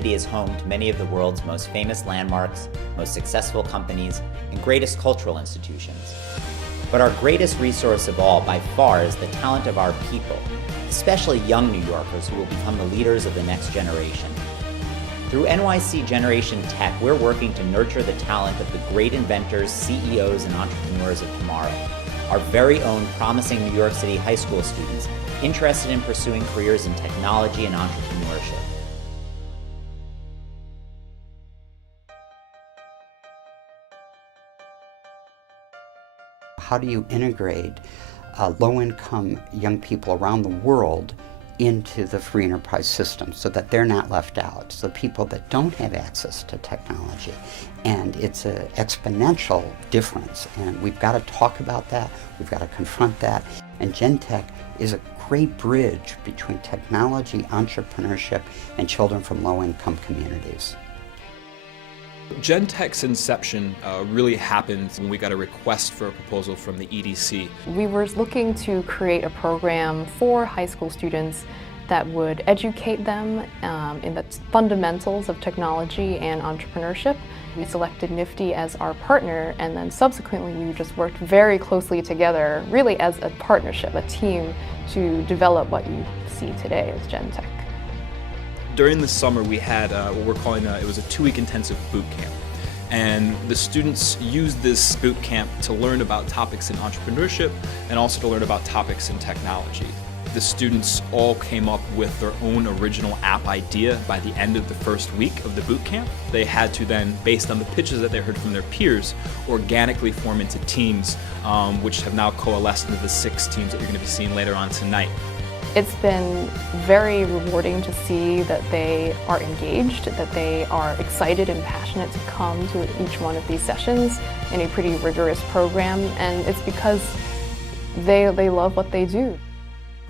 City is home to many of the world's most famous landmarks, most successful companies, and greatest cultural institutions. But our greatest resource of all, by far, is the talent of our people, especially young New Yorkers who will become the leaders of the next generation. Through NYC Generation Tech, we're working to nurture the talent of the great inventors, CEOs, and entrepreneurs of tomorrow. Our very own promising New York City high school students interested in pursuing careers in technology and entrepreneurship. How do you integrate low-income young people around the world into the free enterprise system so that they're not left out, so people that don't have access to technology? And it's an exponential difference, and we've got to talk about that, we've got to confront that, and GenTech is a great bridge between technology, entrepreneurship, and children from low-income communities. GenTech's inception really happened when we got a request for a proposal from the EDC. We were looking to create a program for high school students that would educate them in the fundamentals of technology and entrepreneurship. We selected NIFTY as our partner, and then subsequently we just worked very closely together, really as a partnership, a team, to develop what you see today as GenTech. During the summer, we had what we're calling it was a 2-week intensive boot camp. And the students used this boot camp to learn about topics in entrepreneurship and also to learn about topics in technology. The students all came up with their own original app idea by the end of the first week of the boot camp. They had to then, based on the pitches that they heard from their peers, organically form into teams, which have now coalesced into the 6 teams that you're going to be seeing later on tonight. It's been very rewarding to see that they are engaged, that they are excited and passionate to come to each one of these sessions in a pretty rigorous program, and it's because they love what they do.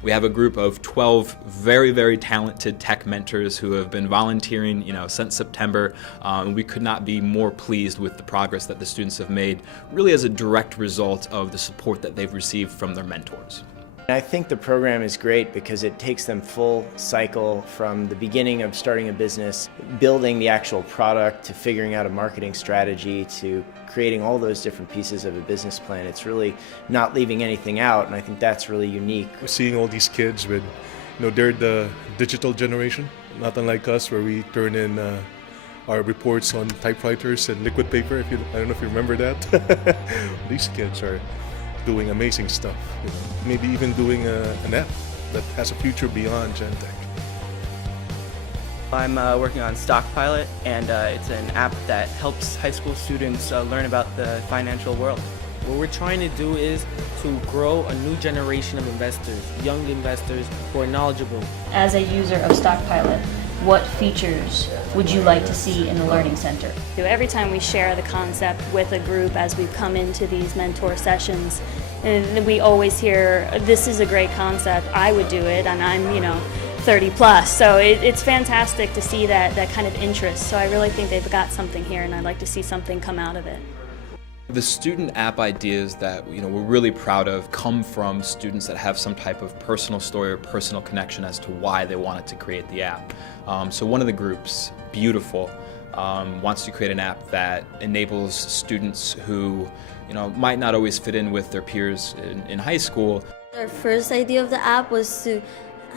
We have a group of 12 very, very talented tech mentors who have been volunteering, since September. And we could not be more pleased with the progress that the students have made, really as a direct result of the support that they've received from their mentors. I think the program is great because it takes them full cycle from the beginning of starting a business, building the actual product, to figuring out a marketing strategy, to creating all those different pieces of a business plan. It's really not leaving anything out, and I think that's really unique. We're seeing all these kids with, they're the digital generation, not unlike us, where we turn in our reports on typewriters and liquid paper. I don't know if you remember that. These kids are doing amazing stuff, maybe even doing an app that has a future beyond GenTech. I'm working on Stockpilot, and it's an app that helps high school students learn about the financial world. What we're trying to do is to grow a new generation of investors, young investors who are knowledgeable. As a user of Stockpilot, what features would you like to see in the Learning Center? Every time we share the concept with a group as we come into these mentor sessions, and we always hear, this is a great concept, I would do it, and I'm 30 plus. So it's fantastic to see that kind of interest. So I really think they've got something here, and I'd like to see something come out of it. The student app ideas that we're really proud of come from students that have some type of personal story or personal connection as to why they wanted to create the app. So one of the groups, Beautiful, wants to create an app that enables students who might not always fit in with their peers in high school. Our first idea of the app was to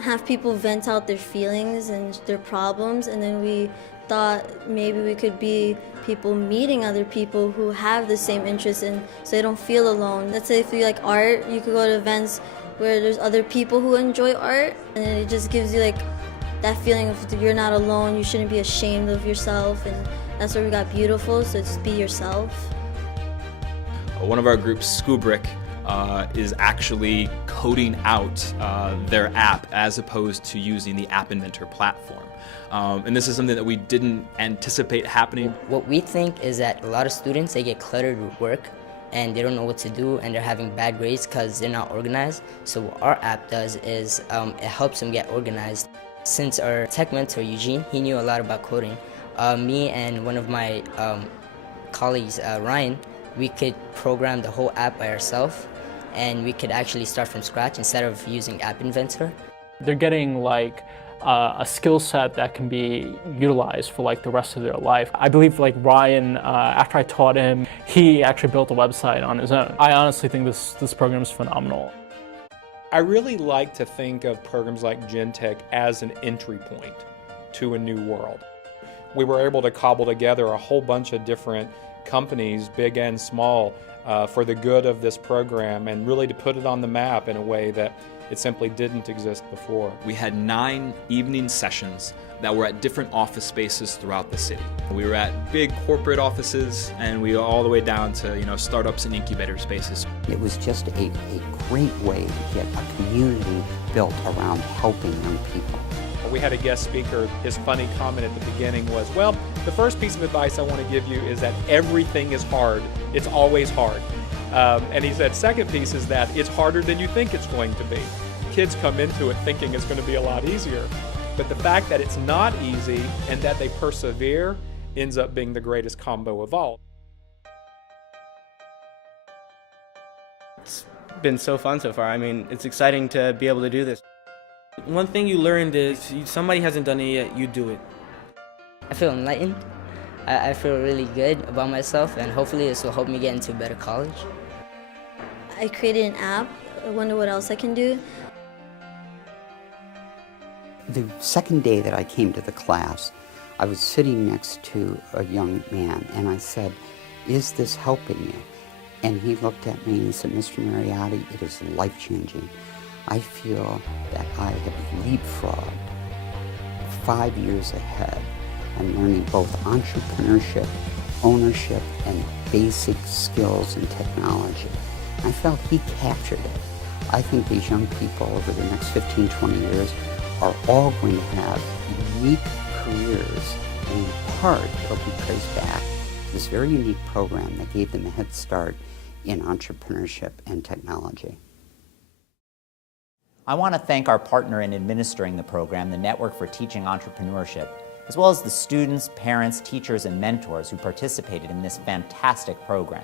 have people vent out their feelings and their problems, and then we thought maybe we could be people meeting other people who have the same interests, and so they don't feel alone. Let's say if you like art, you could go to events where there's other people who enjoy art, and it just gives you that feeling of you're not alone, you shouldn't be ashamed of yourself, and that's where we got Beautiful, so just be yourself. One of our groups, Skubrick, is actually coding out their app as opposed to using the App Inventor platform. And this is something that we didn't anticipate happening. What we think is that a lot of students, they get cluttered with work and they don't know what to do, and they're having bad grades because they're not organized. So what our app does is it helps them get organized. Since our tech mentor, Eugene, he knew a lot about coding, me and one of my colleagues, Ryan, we could program the whole app by ourselves, and we could actually start from scratch instead of using App Inventor. They're getting a skill set that can be utilized for like the rest of their life. I believe like Ryan, after I taught him, he actually built a website on his own. I honestly think this program is phenomenal. I really like to think of programs like GenTech as an entry point to a new world. We were able to cobble together a whole bunch of different companies, big and small, for the good of this program, and really to put it on the map in a way that it simply didn't exist before. We had 9 evening sessions that were at different office spaces throughout the city. We were at big corporate offices, and we were all the way down to startups and incubator spaces. It was just a great way to get a community built around helping young people. We had a guest speaker. His funny comment at the beginning was, well, the first piece of advice I want to give you is that everything is hard. It's always hard. And he said, second piece is that it's harder than you think it's going to be. Kids come into it thinking it's going to be a lot easier. But the fact that it's not easy and that they persevere ends up being the greatest combo of all. It's been so fun so far. I mean, it's exciting to be able to do this. One thing you learned is somebody hasn't done it yet, you do it. I feel enlightened. I feel really good about myself, and hopefully this will help me get into a better college. I created an app. I wonder what else I can do. The second day that I came to the class, I was sitting next to a young man, and I said, "Is this helping you?" And he looked at me and said, "Mr. Mariotti, it is life-changing. I feel that I have leapfrogged 5 years ahead. I'm learning both entrepreneurship, ownership, and basic skills in technology." I felt he captured it. I think these young people over the next 15, 20 years are all going to have unique careers, and in part it'll be traced back to this very unique program that gave them a head start in entrepreneurship and technology. I want to thank our partner in administering the program, the Network for Teaching Entrepreneurship, as well as the students, parents, teachers, and mentors who participated in this fantastic program.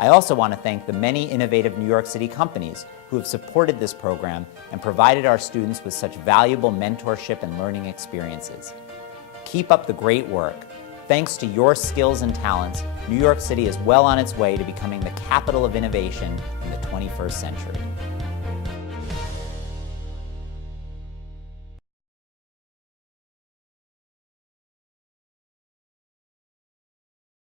I also want to thank the many innovative New York City companies who have supported this program and provided our students with such valuable mentorship and learning experiences. Keep up the great work. Thanks to your skills and talents, New York City is well on its way to becoming the capital of innovation in the 21st century.